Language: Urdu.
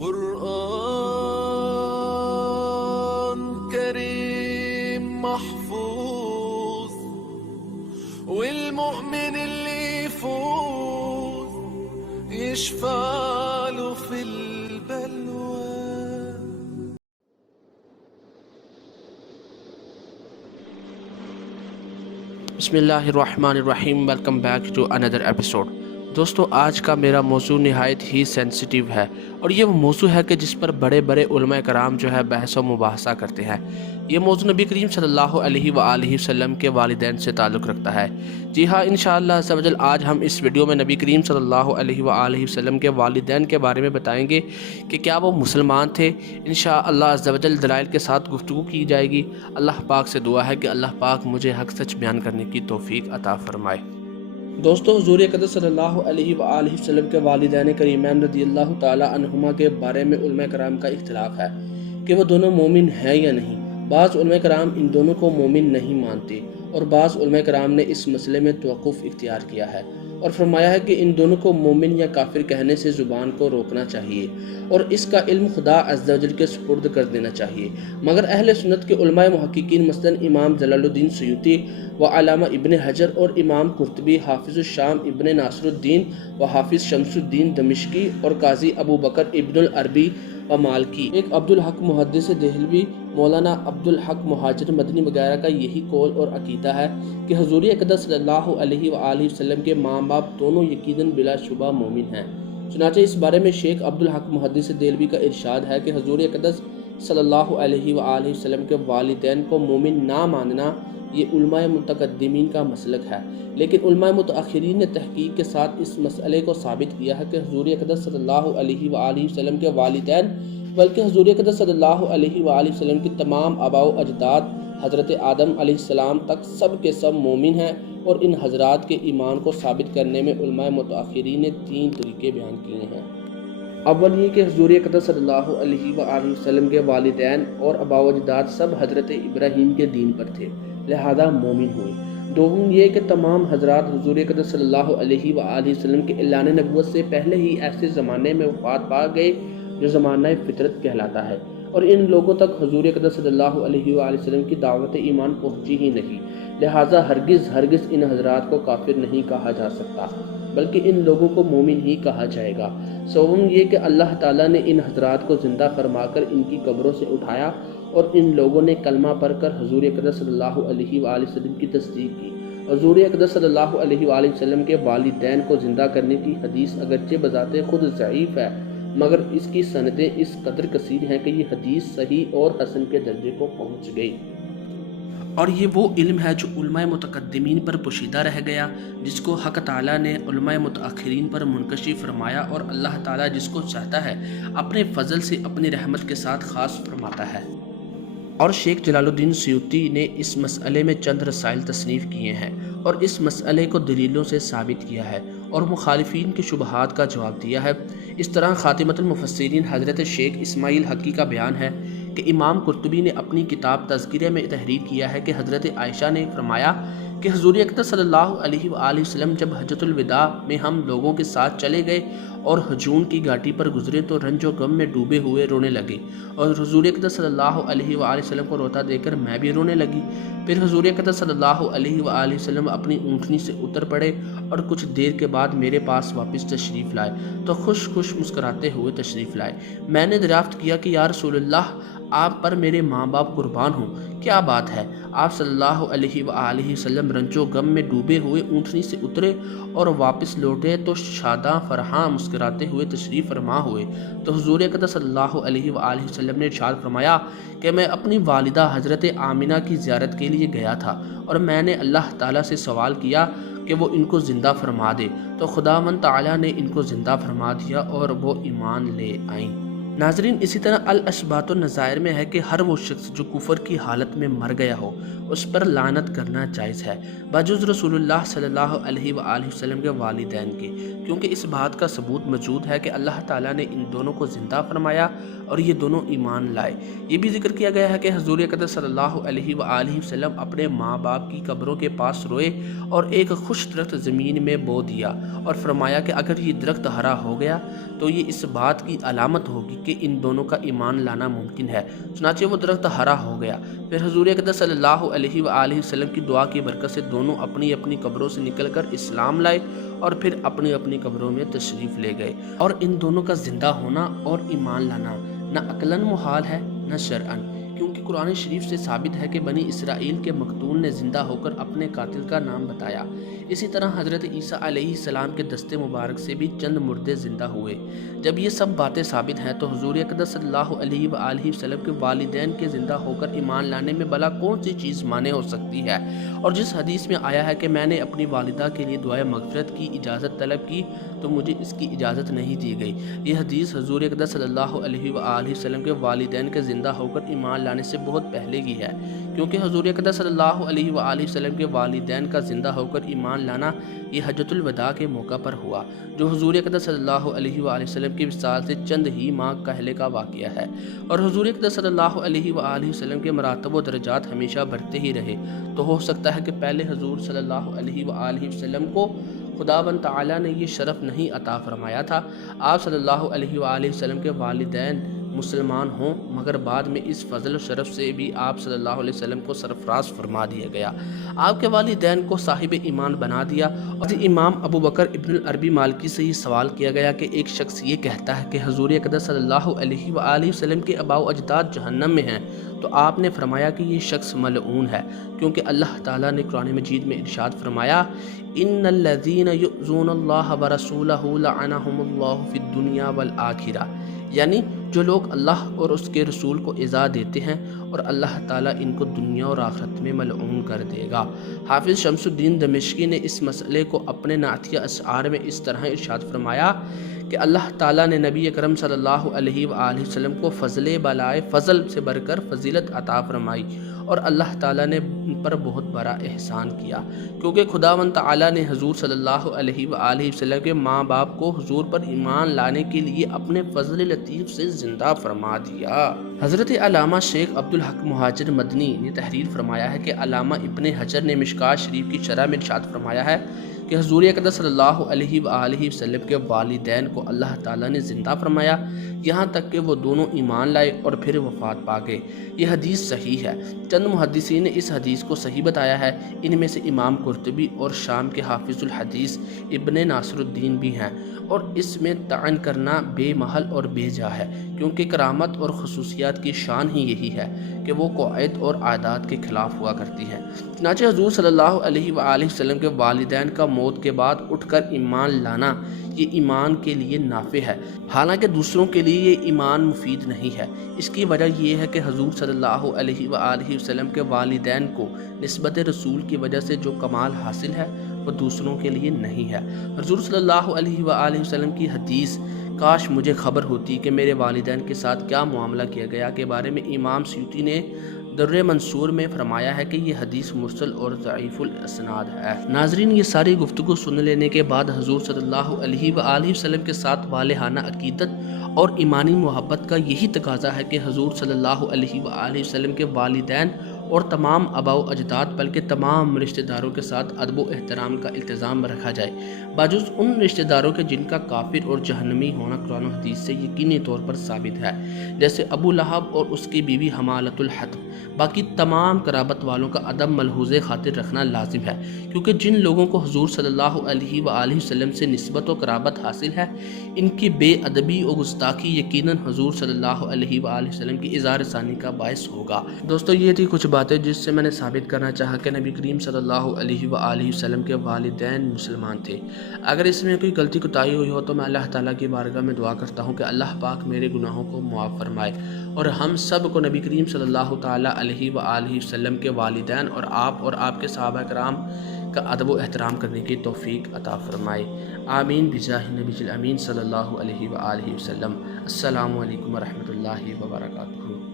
قرآن كريم محفوظ والمؤمن اللي يفوز يشفع له في البلوى. بسم اللہ الرحمن الرحیم. Welcome back to another episode. دوستو، آج کا میرا موضوع نہایت ہی سینسیٹیو ہے، اور یہ وہ موضوع ہے کہ جس پر بڑے بڑے علماء کرام جو ہے بحث و مباحثہ کرتے ہیں. یہ موضوع نبی کریم صلی اللہ علیہ وآلہ وسلم کے والدین سے تعلق رکھتا ہے. جی ہاں، انشاءاللہ عز و جل آج ہم اس ویڈیو میں نبی کریم صلی اللہ علیہ وآلہ وسلم کے والدین کے بارے میں بتائیں گے کہ کیا وہ مسلمان تھے. انشاءاللہ عز و جل دلائل کے ساتھ گفتگو کی جائے گی. اللہ پاک سے دعا ہے کہ اللہ پاک مجھے حق سچ بیان کرنے کی توفیق عطا فرمائے. دوستو، حضور اقدس صلی اللہ علیہ وآلہ وسلم کے والدین کریمین رضی اللہ تعالی عنہما کے بارے میں علماء کرام کا اختلاف ہے کہ وہ دونوں مومن ہیں یا نہیں. بعض علماء کرام ان دونوں کو مومن نہیں مانتے، اور بعض علماء کرام نے اس مسئلے میں توقف اختیار کیا ہے اور فرمایا ہے کہ ان دونوں کو مومن یا کافر کہنے سے زبان کو روکنا چاہیے اور اس کا علم خدا عز و جل کے سپرد کر دینا چاہیے. مگر اہل سنت کے علماء محققین مثلاً امام جلال الدین سیوطی و علامہ ابن حجر اور امام قرطبی، حافظ الشام ابن ناصر الدین و حافظ شمس الدین دمشقی اور قاضی ابو بکر ابن العربی و مالکی، ایک عبدالحق محدث دہلوی، مولانا عبدالحق مہاجر مدنی وغیرہ کا یہی قول اور عقیدہ ہے کہ حضور اقدس صلی اللہ علیہ وآلہ وسلم کے ماں باپ دونوں یقیناً بلا شبہ مومن ہیں. چنانچہ اس بارے میں شیخ عبدالحق محدث دہلوی کا ارشاد ہے کہ حضور اقدس صلی اللہ علیہ وآلہ وسلم کے والدین کو مومن نہ ماننا یہ علماء متقدمین کا مسلک ہے، لیکن علماء متاخرین نے تحقیق کے ساتھ اس مسئلے کو ثابت کیا ہے کہ حضور اقدس صلی اللہ علیہ وآلہ وسلم کے والدین بلکہ حضور اقدس صلی اللہ علیہ وآلہ وسلم کی تمام آباء و اجداد حضرت آدم علیہ السلام تک سب کے سب مومن ہیں. اور ان حضرات کے ایمان کو ثابت کرنے میں علماء متاخرین نے 3 طریقے بیان کیے ہیں. اول یہ کہ حضور اقدس صلی اللہ علیہ وآلہ وسلم کے والدین اور آباء و اجداد سب حضرت ابراہیم کے دین پر تھے، لہذا مومن ہوئے. دوم یہ کہ تمام حضرات حضور اقدس صلی اللہ علیہ وآلہ وسلم کے اعلان نبوت سے پہلے ہی ایسے زمانے میں وفات پا گئے جو زمانہ فطرت کہلاتا ہے، اور ان لوگوں تک حضور اقدس صلی اللہ علیہ وآلہ وسلم کی دعوت ایمان پہنچی ہی نہیں، لہٰذا ہرگز ان حضرات کو کافر نہیں کہا جا سکتا، بلکہ ان لوگوں کو مومن ہی کہا جائے گا. سوم یہ کہ اللہ تعالیٰ نے ان حضرات کو زندہ فرما کر ان کی قبروں سے اٹھایا اور ان لوگوں نے کلمہ پڑھ کر حضور اقدس صلی اللہ علیہ وآلہ وسلم کی تصدیق کی. حضور اقدس صلی اللہ علیہ وآلہ وسلم کے والدین کو زندہ کرنے کی حدیث اگرچہ بذات خود ضعیف ہے، مگر اس کی سندیں اس قدر کثیر ہیں کہ یہ حدیث صحیح اور حسن کے درجے کو پہنچ گئی. اور یہ وہ علم ہے جو علماء متقدمین پر پوشیدہ رہ گیا، جس کو حق تعالیٰ نے علماء متاخرین پر منکشف فرمایا، اور اللہ تعالیٰ جس کو چاہتا ہے اپنے فضل سے اپنی رحمت کے ساتھ خاص فرماتا ہے. اور شیخ جلال الدین سیوطی نے اس مسئلے میں چند رسائل تصنیف کیے ہیں اور اس مسئلے کو دلیلوں سے ثابت کیا ہے اور مخالفین کے شبہات کا جواب دیا ہے. اس طرح خاتمۃ المفسرین حضرت شیخ اسماعیل حقی کا بیان ہے کہ امام قرطبی نے اپنی کتاب تذکرہ میں تحریر کیا ہے کہ حضرت عائشہ نے فرمایا کہ حضور اقدس صلی اللہ علیہ وآلہ وسلم جب حجۃ الوداع میں ہم لوگوں کے ساتھ چلے گئے اور حجون کی گھاٹی پر گزرے تو رنج و غم میں ڈوبے ہوئے رونے لگے، اور حضور اقدس صلی اللہ علیہ وآلہ وسلم کو روتا دیکھ کر میں بھی رونے لگی. پھر حضور اقدس صلی اللہ علیہ وآلہ وسلم اپنی اونٹنی سے اتر پڑے اور کچھ دیر کے بعد میرے پاس واپس تشریف لائے تو خوش مسکراتے ہوئے تشریف لائے. میں نے دریافت کیا کہ یا رسول اللہ، آپ پر میرے ماں باپ قربان ہوں، کیا بات ہے؟ آپ صلی اللہ علیہ وآلہ وسلم رنج و غم میں ڈوبے ہوئے اونٹنی سے اترے اور واپس لوٹے تو شاداں فرحاں مسکراتے ہوئے تشریف فرما ہوئے. تو حضور اقدس صلی اللہ علیہ وآلہ وسلم نے ارشاد فرمایا کہ میں اپنی والدہ حضرت آمنہ کی زیارت کے لیے گیا تھا اور میں نے اللہ تعالیٰ سے سوال کیا کہ وہ ان کو زندہ فرما دے، تو خداوند تعالیٰ نے ان کو زندہ فرما دیا اور وہ ایمان لے آئیں. ناظرین، اسی طرح الاشباط النظائر میں ہے کہ ہر وہ شخص جو کفر کی حالت میں مر گیا ہو اس پر لعنت کرنا جائز ہے بجز رسول اللہ صلی اللہ علیہ وآلہ وسلم کے والدین کے، کیونکہ اس بات کا ثبوت موجود ہے کہ اللہ تعالیٰ نے ان دونوں کو زندہ فرمایا اور یہ دونوں ایمان لائے۔ یہ بھی ذکر کیا گیا ہے کہ حضور اقدس صلی اللہ علیہ وآلہ وسلم اپنے ماں باپ کی قبروں کے پاس روئے اور ایک خوش درخت زمین میں بو دیا اور فرمایا کہ اگر یہ درخت ہرا ہو گیا تو یہ اس بات کی علامت ہوگی کہ ان دونوں کا ایمان لانا ممکن ہے۔ چنانچہ وہ درخت ہرا ہو گیا۔ پھر حضور اقدس صلی اللہ علیہ وآلہ وسلم کی دعا کی برکت سے دونوں اپنی اپنی قبروں سے نکل کر اسلام لائے اور پھر اپنی اپنی قبروں میں تشریف لے گئے۔ اور ان دونوں کا زندہ ہونا اور ایمان لانا نہ عقلاً محال ہے نہ شرعاً، کیونکہ قرآن شریف سے ثابت ہے کہ بنی اسرائیل کے مقتول نے زندہ ہو کر اپنے قاتل کا نام بتایا۔ اسی طرح حضرت عیسیٰ علیہ السلام کے دست مبارک سے بھی چند مردے زندہ ہوئے۔ جب یہ سب باتیں ثابت ہیں تو حضور اقدس صلی اللہ علیہ وآلہ وسلم کے والدین کے زندہ ہو کر ایمان لانے میں بھلا کون سی چیز مانع ہو سکتی ہے؟ اور جس حدیث میں آیا ہے کہ میں نے اپنی والدہ کے لیے دعائے مغفرت کی اجازت طلب کی تو مجھے اس کی اجازت نہیں دی گئی، یہ حدیث حضور اقدس صلی اللہ علیہ وآلہ وسلم کے والدین کے زندہ ہو کر ایمان لانے سے بہت پہلے کی ہے، کیونکہ حضور اقدس صلی اللہ علیہ وآلہ وسلم کے والدین کا زندہ ہو کر ایمان لانا یہ حجۃ الوداع کے موقع پر ہوا، جو حضور اقدس صلی اللہ علیہ وآلہ وسلم کی وصال سے چند ہی ماہ پہلے کا واقعہ ہے۔ اور حضور اقدس صلی اللہ علیہ وآلہ وسلم کے مراتب و درجات ہمیشہ بڑھتے ہی رہے، تو ہو سکتا ہے کہ پہلے حضور صلی اللہ علیہ وآلہ وسلم کو خداوند تعالیٰ نے یہ شرف نہیں عطا فرمایا تھا۔ آپ صلی اللہ علیہ وآلہ وسلم کے والدین مسلمان ہوں، مگر بعد میں اس فضل و شرف سے بھی آپ صلی اللہ علیہ وسلم کو سرفراز فرما دیا گیا، آپ کے والدین کو صاحب ایمان بنا دیا۔ اور امام ابو بکر ابن العربی مالکی سے یہ سوال کیا گیا کہ ایک شخص یہ کہتا ہے کہ حضور اقدس صلی اللہ علیہ وآلہ وسلم کے آباء و اجداد جہنم میں ہیں، تو آپ نے فرمایا کہ یہ شخص ملعون ہے، کیونکہ اللہ تعالیٰ نے قرآن مجید میں ارشاد فرمایا ان الذین یؤذون اللہ ورسولہ لعنہم اللہ فی الدنیا والآخرہ، یعنی جو لوگ اللہ اور اس کے رسول کو ایذا دیتے ہیں اور اللہ تعالیٰ ان کو دنیا اور آخرت میں ملعون کر دے گا۔ حافظ شمس الدین دمشقی نے اس مسئلے کو اپنے نعتیہ اشعار میں اس طرح ارشاد فرمایا کہ اللہ تعالیٰ نے نبی اکرم صلی اللہ علیہ وآلہ وسلم کو فضل بالائے فضل سے بڑھ کر فضیلت عطا فرمائی، اور اللہ تعالیٰ نے ان پر بہت بڑا احسان کیا، کیونکہ خداوند تعالیٰ نے حضور صلی اللہ علیہ وآلہ وسلم کے ماں باپ کو حضور پر ایمان لانے کے لیے اپنے فضل لطیف سے زندہ فرما دیا۔ حضرت علامہ شیخ عبدالحق مہاجر مدنی نے تحریر فرمایا ہے کہ علامہ ابن حجر نے مشکات شریف کی شرح میں ارشاد فرمایا ہے کہ حضور اقدس صلی اللہ علیہ وآلہ وسلم کے والدین کو اللہ تعالیٰ نے زندہ فرمایا یہاں تک کہ وہ دونوں ایمان لائے اور پھر وفات پا گئے۔ یہ حدیث صحیح ہے۔ چند محدثین نے اس حدیث کو صحیح بتایا ہے، ان میں سے امام قرطبی اور شام کے حافظ الحدیث ابن ناصر الدین بھی ہیں، اور اس میں طعن کرنا بے محل اور بے جا ہے، کیونکہ کرامت اور خصوصیات کی شان ہی یہی ہے کہ وہ قواعد اور عادات کے خلاف ہوا کرتی ہے۔ چنانچہ حضور صلی اللہ علیہ وآلہ وسلم کے والدین کا موت کے بعد اٹھ کر ایمان لانا یہ ایمان کے لیے نافع ہے، حالانکہ دوسروں کے لیے یہ ایمان مفید نہیں ہے۔ اس کی وجہ یہ ہے کہ حضور صلی اللہ علیہ وآلہ وسلم کے والدین کو نسبت رسول کی وجہ سے جو کمال حاصل ہے وہ دوسروں کے لیے نہیں ہے۔ حضور صلی اللہ علیہ وآلہ وسلم کی حدیث کاش مجھے خبر ہوتی کہ میرے والدین کے ساتھ کیا معاملہ کیا گیا کے بارے میں امام سیوطی نے در منصور میں فرمایا ہے کہ یہ حدیث مرسل اور ضعیف الاسناد ہے۔ ناظرین، یہ ساری گفتگو سن لینے کے بعد حضور صلی اللہ علیہ وآلہ وسلم کے ساتھ والہانہ عقیدت اور ایمانی محبت کا یہی تقاضا ہے کہ حضور صلی اللہ علیہ وآلہ وسلم کے والدین اور تمام آباء و اجداد بلکہ تمام رشتہ داروں کے ساتھ ادب و احترام کا التزام رکھا جائے، بجز ان رشتہ داروں کے جن کا کافر اور جہنمی ہونا قرآن و حدیث سے یقینی طور پر ثابت ہے، جیسے ابو لہب اور اس کی بیوی حمالۃ الحطب۔ باقی تمام قرابت والوں کا ادب ملحوظ خاطر رکھنا لازم ہے، کیونکہ جن لوگوں کو حضور صلی اللہ علیہ وآلہ وسلم سے نسبت و قرابت حاصل ہے، ان کی بے ادبی و گستاخی یقیناً حضور صلی اللہ علیہ وآلہ وسلم کی اظہار ثانی کا باعث ہوگا۔ دوستو، یہ تھی کچھ باتیں جس سے میں نے ثابت کرنا چاہا کہ نبی کریم صلی اللہ علیہ وآلہ وسلم کے والدین مسلمان تھے۔ اگر اس میں کوئی غلطی کوتاہی ہوئی ہو تو میں اللہ تعالیٰ کی بارگاہ میں دعا کرتا ہوں کہ اللہ پاک میرے گناہوں کو معاف فرمائے، اور ہم سب کو نبی کریم صلی اللہ تعالیٰ علیہ وآلہ وسلم کے والدین اور آپ کے صحابہ کرام کا ادب و احترام کرنے کی توفیق عطا فرمائے۔ آمین بجاہ نبی الامین صلی اللہ علیہ وآلہ وسلم۔ السلام علیکم ورحمۃ اللہ وبرکاتہ۔